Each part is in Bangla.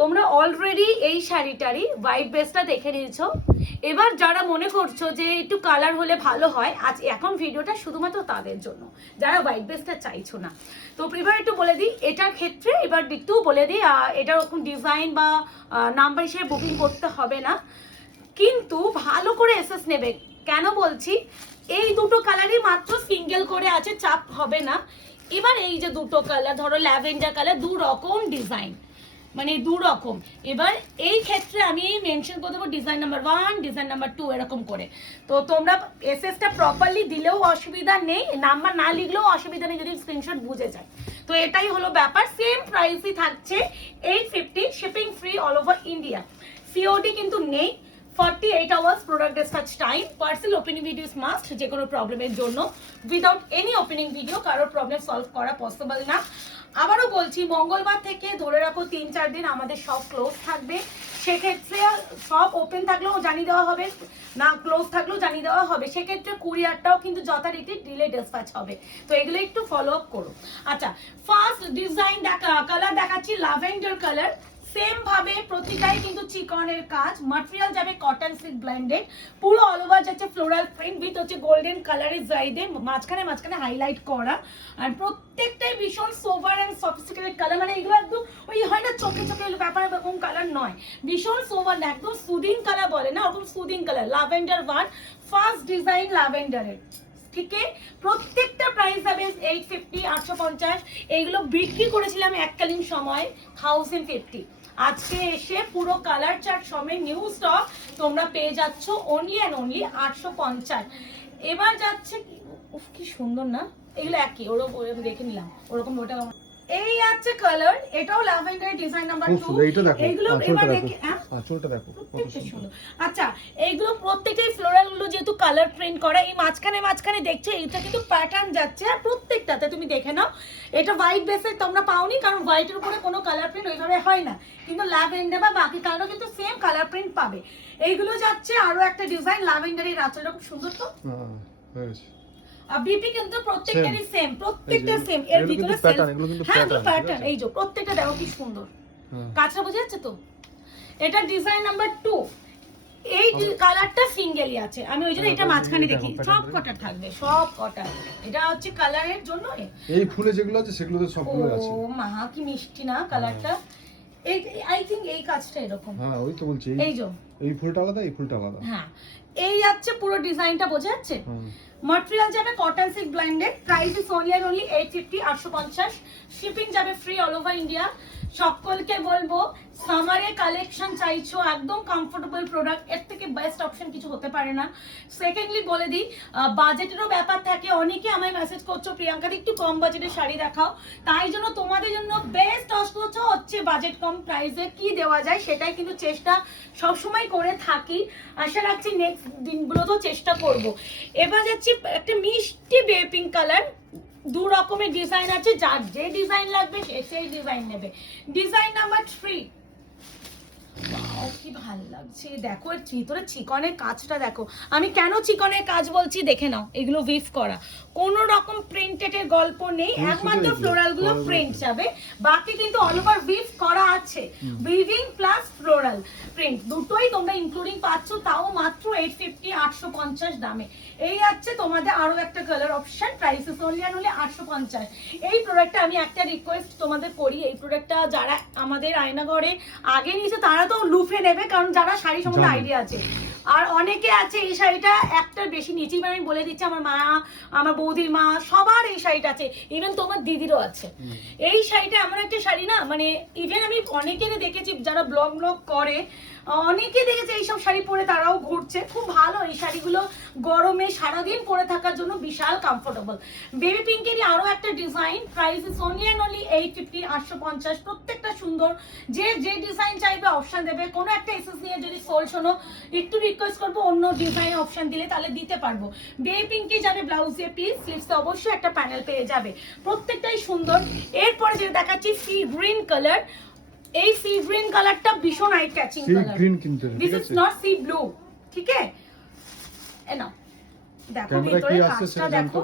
তোমরা অলরেডি এই শাড়িটারই হোয়াইট বেসটা দেখে নিয়েছো। এবার যারা মনে করছো যে একটু কালার হলে ভালো হয়, আজ এখন ভিডিওটা শুধুমাত্র তাদের জন্য যারা হোয়াইট বেসটা চাইছো না। তো এবার একটু বলে দিই এটার ক্ষেত্রে, এবার একটু বলে দিই এটার ওরকম ডিজাইন বা নাম্বার হিসেবে বুকিং করতে হবে না, কিন্তু ভালো করে এসএস নেবে। কেন বলছি, এই দুটো কালারই মাত্র সিঙ্গেল করে আছে, চাপ হবে না। এবার এই যে দুটো কালার, ধরো ল্যাভেন্ডার কালার, দু রকম ডিজাইন, মানে দু রকম। এবার এই ক্ষেত্রে আমি মেনশন করে দেবো ডিজাইন নাম্বার 1, ডিজাইন নাম্বার 2 এরকম করে। তো তোমরা এসএসটা প্রপারলি দিলেও অসুবিধা নেই, নাম্বার না লিখলেও অসুবিধা নেই যদি স্ক্রিনশট বুঝে যায়। তো এটাই হলো ব্যাপার। সেম প্রাইসই থাকছে 850, shipping free all over India. COD কিন্তু নেই। 48 hours product dispatch time. Parcel opening video is must, যে কোনো প্রবলেমের জন্য। উইদাউট এনি ওপেনিং ভিডিও কারোর প্রবলেম সলভ করা পসিবল না। আবারও বলছি, মঙ্গলবার থেকে ধরে রাখো 3-4 দিন আমাদের সব ক্লোজ থাকবে। সেক্ষেত্রে সব ওপেন থাকলেও জানিয়ে দেওয়া হবে, না ক্লোজ থাকলেও জানিয়ে দেওয়া হবে। সেক্ষেত্রে কুরিয়ারটাও কিন্তু যথারীতি ডিলে ডিসপ্যাচ হবে। তো এগুলো একটু ফলো আপ করো। আচ্ছা, ফার্স্ট ডিজাইন কালার দেখাচ্ছি ল্যাভেন্ডার কালার। সেম ভাবে প্রতিটাই কিন্তু চিকনের কাজ, ম্যাটেরিয়াল যাবে কটন সিল্ক ব্লেন্ডেড, পুরো অল ওভার যাচ্ছে ফ্লোরাল প্রিন্ট উইথ হচ্ছে গোল্ডেন কালারের জাইদে মাঝখানে মাঝখানে হাইলাইট করা। আর প্রত্যেকটাই ভীষণ সোভার এন্ড সফিস্টিকেটেড কালার, মানে এগুলো একদম ওই হয় না চোখে চোখে ব্যাপার এরকম কালার নয়, ভীষণ সোভার, একদম সুদিং কালার বলে না ওরকম soothing colour. Lavender 1, first design ল্যাভেন্ডারের। ঠিক আছে, প্রত্যেকটা প্রাইস যাবে 850, 850। এইগুলো বিক্রি করেছিলাম এককালীন সময় 1050। আজকে এসে পুরো কালার চার্ট সমেত নিউ স্টক তোমরা পেয়ে যাচ্ছ অনলি অ্যান্ড অনলি 850। এবার যাচ্ছে কি সুন্দর না, এগুলো একই ওরকম দেখে নিলাম ওরকম। ওটা এই আছে কালার, এটাও ল্যাভেন্ডার ডিজাইন নাম্বার 2। এইগুলো এবার দেখে আঁচলটা দেখো কত সুন্দর। আচ্ছা, এইগুলো প্রত্যেকটাই ফ্লোরাল গুলো যেহেতু কালার প্রিন্ট করা, এই মাঝখানে মাঝখানে দেখছো এটা কিন্তু প্যাটার্ন যাচ্ছে। আর প্রত্যেকটাতে তুমি দেখে নাও, এটা হোয়াইট বেসে তোমরা পাওনি, কারণ হোয়াইটের উপরে কোনো কালার প্রিন্ট ওইভাবে হয় না, কিন্তু ল্যাভেন্ডার বা বাকি কালারও কিন্তু সেম কালার প্রিন্ট পাবে। এইগুলো যাচ্ছে আরো একটা ডিজাইন ল্যাভেন্ডারের আঁচলটা খুব সুন্দর। তো বিপি কিন্তু প্রত্যেকটারই সেম, প্রত্যেকটা সেম। এর ভিতরে প্যাটার্ন এই যে প্রত্যেকটা দেখো কি সুন্দর, কাঁচা বোঝা যাচ্ছে তো। এটা ডিজাইন নাম্বার 2। এই কালারটা সিঙ্গেলই আছে, আমি ওই জন্য এটা মাঝখানে দেখি। সব কটার থাকবে, সব কটার। এটা হচ্ছে কালারের জন্য। এই ফুলে যেগুলো আছে সেগুলোতে সবগুলো আছে। ও মা কি মিষ্টি না কালারটা। এই আই থিংক এই কাজটা এরকম। হ্যাঁ ওই তো বলছি, এই যে এই ফুলটা আলাদা, এই ফুলটা আলাদা। হ্যাঁ, এই যাচ্ছে পুরো ডিজাইনটা বোঝা যাচ্ছে। ম্যাটেরিয়াল যাবে cotton silk blended, price is only and only 850, 850। Shipping যাবে ফ্রি অল ওভার ইন্ডিয়া। সকলকে বলবো, সামারে কালেকশন চাইছো, একদম কমফোর্টেবল প্রোডাক্ট, এর থেকে বেস্ট অপশন কিছু হতে পারে না। সেকেন্ডলি বলে দিই, বাজেটেরও ব্যাপার থাকে। অনেকে আমায় মেসেজ করছো প্রিয়াঙ্কা একটু কম বাজেটের শাড়ি দেখাও, তাই জন্য তোমাদের জন্য বেস্ট হচ্ছে বাজেট কম প্রাইসে কি দেওয়া যায় সেটাই কিন্তু চেষ্টা সবসময় করে থাকি। আশা রাখছি নেক্সট দিনগুলোতেও চেষ্টা করব। এবার যাচ্ছি একটা মিষ্টি বেবি পিঙ্ক কালার। দু রকমের ডিজাইন আছে, যার যে ডিজাইন লাগবে সে সেই ডিজাইন নেবে। Design number 3। কি ভালো লাগছে দেখো, এর ভিতরে চিকনের কাজটা দেখো। আমি কেন চিকনের কাজ বলছি দেখে নাও, এগুলো উইভ করা, কোন রকম প্রিন্টেড এর গল্প নেই, একমাত্র ফ্লোরাল গুলো প্রিন্ট যাবে, বাকি কিন্তু অল ওভার উইভ করা আছে। উইভিং প্লাস ফ্লোরাল প্রিন্ট দুটোই তোমরা ইনক্লুডিং পাচ্ছ, তাও মাত্র 850, 850 দামে। এই আছে তোমাদের আরো একটা colour option, price is only and only 850। এই প্রোডাক্টটা আমি একটা রিকোয়েস্ট তোমাদের করি, এই প্রোডাক্টটা যারা আমাদের আয়নাঘরে আগে নিয়েছে তারা তো লুফে নেবে, কারণ যারা শাড়ি সম্বন্ধে আইডিয়া আছে। আর অনেকে আছে এই শাড়িটা একটার বেশি নিচেই, আমি বলে দিচ্ছি, আমার মা, আমার বৌদির মা, সবার এই শাড়িটা আছে, ইভেন তোমার দিদিরও আছে। এই শাড়িটা এমন একটা শাড়ি না, মানে ইভেন আমি অনেকের দেখেছি যারা ব্লগ করে, অনেকে দেখেছে এইসব শাড়ি পরে তারাও ঘুরছে, খুব ভালো এই শাড়িগুলো, গরমে সারাদিন পরে থাকার জন্য বিশাল কমফোর্টেবল। বেবি পিঙ্কেরই আরো একটা design, price is only and only 850, 850। প্রত্যেকটা সুন্দর, যে যে ডিজাইন চাইবে অপশন দেবে। কোনো একটা এসএস নিয়ে যদি সোল শোনো, একটু রিকোয়েস্ট করবো অন্য ডিজাইন অপশন দিলে তাহলে দিতে পারবো। বেবি পিঙ্কে যাবে ব্লাউজ দিয়ে পিস, স্লিভসে অবশ্যই একটা প্যানেল পেয়ে যাবে, প্রত্যেকটাই সুন্দর। এরপরে যেটা দেখাচ্ছি সি গ্রিন কালার। এই সি গ্রিন কালারটা ভীষণ eye catching colour, this is not sea blue, ঠিক আছে? এ নাও দেখো ভিতরে কাজটা দেখো,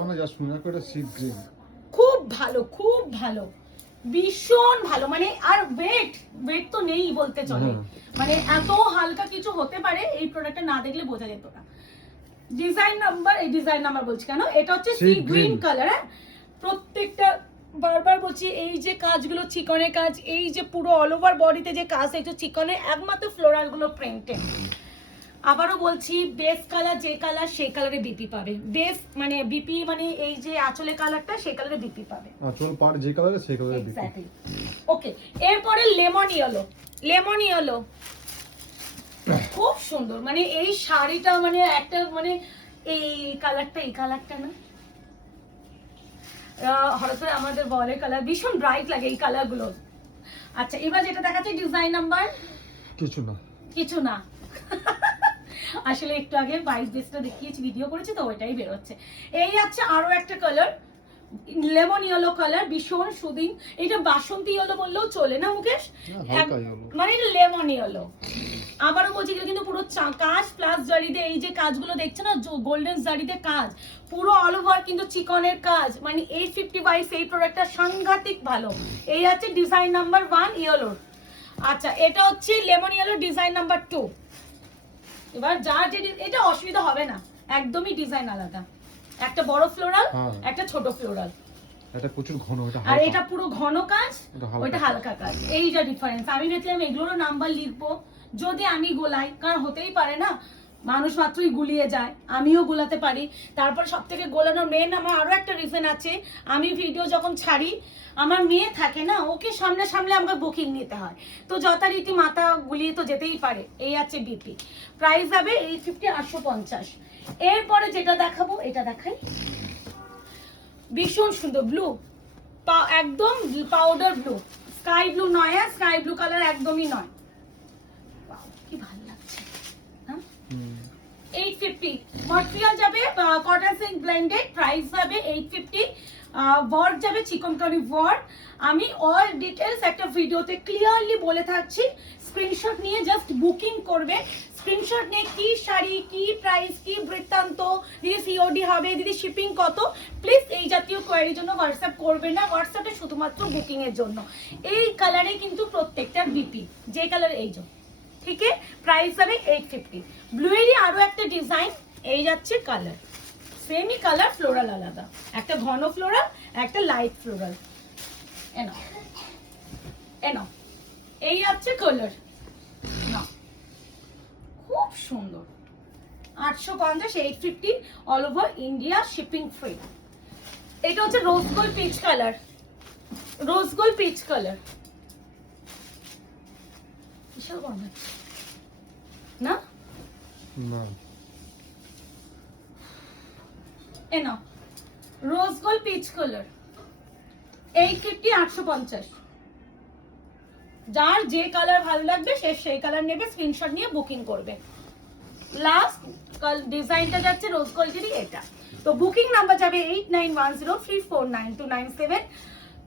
খুব ভালো, খুব ভালো, ভীষণ ভালো, মানে আর ওয়েট ওয়েট তো নেই বলতে চলে, হুম। মানে এত হালকা কিছু হতে পারে এই প্রোডাক্টটা না দেখলে বোঝা যেত না। ডিজাইন নাম্বার, এই ডিজাইন নাম্বার বলছি কেন, এটা হচ্ছে sea Sea green green। Colour. হ্যাঁ, প্রত্যেকটা বারবার বলছি এই যে কাজগুলো চিকনের কাজ, এই যে পুরো অল ওভার বডিতে যে কাজ দেখছো চিকনের, একমাত্র ফ্লোরাল গুলো প্রিন্টেড। আবারও বলছি বেস কালার যে কালার সেই কালারে বিপি পাবে, বেস মানে বিপি মানে এই যে আঁচলে কালারটা সেই কালারে বিপি পাবে। আঁচল পার যে কালারে সেই কালারে দেখি। এক্স্যাক্টলি। ওকে, এরপরে লেমন ইয়েলো, লেমন ইয়েলো খুব সুন্দর, মানে এই শাড়িটা মানে একটা মানে এই কালারটা না হঠাৎ করে আমাদের বলে কালার ভীষণ ব্রাইট লাগে এই কালার গুলো। আচ্ছা, এবার যেটা দেখাচ্ছে ডিজাইন নাম্বার কিছু না। আসলে একটু আগে হোয়াইট ড্রেসটা দেখিয়েছি, ভিডিও করেছি তো ওইটাই বেরোচ্ছে। এই আছে আরো একটা কালার, লেমন ইয়েলো কালার, ভীষণ সুদিন। এটা বাসন্তী ইয়েলো বললেও চলে না মুকেশ, হালকা yellow। মানে এটা লেমন ইয়েলো। আবারও বলছি এগুলো কিন্তু পুরো কাজ প্লাস জারিতে, এই যে কাজগুলো দেখছো না গোল্ডেন জারিতে কাজ, পুরো অল ওভার কিন্তু চিকনের কাজ, মানে 850 বাইস এই প্রোডাক্টটা সাংঘাতিক ভালো। এই আছে ডিজাইন নাম্বার 1 ইয়েলো। আচ্ছা, এটা হচ্ছে লেমন ইয়েলো ডিজাইন নাম্বার 2। এবার যার যে এটা অসুবিধা হবে না, একদমই ডিজাইন আলাদা, একটা বড় ফ্লোরাল একটা ছোট ফ্লোরাল, এটা প্রচুর ঘন, এটা আর হালকা। এটা পুরো ঘন কাজ, ওইটা হালকা কাজ, এইটা ডিফারেন্স। আমি ভেবেছিলাম এগুলোরও নাম্বার লিখবো যদি আমি গোলাই, কারণ হতেই পারে না মানুষ মাত্রই গুলিয়ে যায়, আমিও গোলাতে পারি। তারপর সব থেকে গোলানোর মেন আমার আরো একটা রিজন আছে, আমি ভিডিও যখন ছাড়ি আমার মেয়ে থাকে না, ওকে সামনে সামনে আমাকে বুকিং নিতে হয়, তো যথারীতি মাথা গুলিয়ে তো যেতেই পারে। এই আছে বিপি, প্রাইস হবে 850 850। এরপরে যেটা দেখাবো এটা দেখাই, ভীষণ সুন্দর ব্লু, একদম পাউডার ব্লু, স্কাই ব্লু নয়, স্কাই ব্লু কালার একদমই নয়। কি ভালো লাগছে। হ্যাঁ, 850 ম্যাটেরিয়াল যাবে কটন সিল্ক ব্লেন্ডেড, প্রাইস হবে 850। ওয়ার্ক যাবে চিকনকারি ওয়ার্ক। আমি অল ডিটেলস একটা ভিডিওতে ক্লিয়ারলি বলে থাকছি, স্ক্রিনশট নিয়ে জাস্ট বুকিং করবে। স্ক্রিনশট নিয়ে কি শাড়ি, কি প্রাইস, কি বৃত্তান্ত, দিদি সিওডি হবে, দিদি শিপিং কত, প্লিজ এই জাতীয় কোয়ারির জন্য হোয়াটসঅ্যাপ করবে না, হোয়াটসঅ্যাপে শুধুমাত্র বুকিং এর জন্য। এই কালারে কিন্তু প্রত্যেকটার বিপি, যে কালার এই জন্য, ঠিক আছে। প্রাইস হবে 850। ব্লু এরই আরো একটা ডিজাইন, এই যাচ্ছে কালার, সেমই কালার, ফ্লোরাল আলাদা, একটা ঘন ফ্লোরাল একটা লাইট ফ্লোরাল। এনো এনো, এই যাচ্ছে কালার না, খুব সুন্দর। 850 850 all over India, shipping free. এটা হচ্ছে rose gold peach colour, rose gold peach colour, বিশাল গরম হচ্ছে না না। এনো রোজ গোল্ড পিচ কালার 850 850। যার যে কালার ভালো লাগবে সে সেই কালার নেবে, স্ক্রিনশট নিয়ে বুকিং করবে। লাস্ট ডিজাইনটা যাচ্ছে রোজ গোল্ডেরই এটা। তো বুকিং নাম্বার যাবে 8910349297।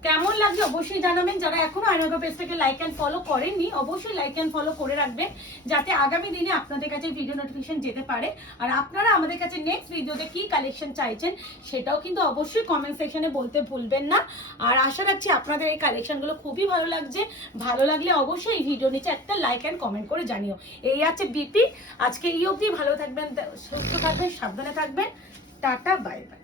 কেমন লাগছে অবশ্যই জানাবেন। যারা এখনো আয়নাগর পেজটাকে লাইক এন্ড ফলো করেননি অবশ্যই লাইক এন্ড ফলো করে রাখবেন, যাতে আগামী দিনে আপনাদের কাছে ভিডিও নোটিফিকেশন যেতে পারে। আর আপনারা আমাদের কাছে নেক্সট ভিডিওতে কি কালেকশন চাইছেন সেটাও কিন্তু অবশ্যই কমেন্ট সেকশনে বলতে ভুলবেন না। আর আশা রাখছি আপনাদের এই কালেকশনগুলো খুবই ভালো লাগছে। ভালো লাগলে অবশ্যই এই ভিডিও নিচে একটা লাইক এন্ড কমেন্ট করে জানিও। এই আছে বিপি। আজকে এই অবধি, ভালো থাকবেন, সুস্থ থাকবেন, সাবধানে থাকবেন। Tata, bye bye.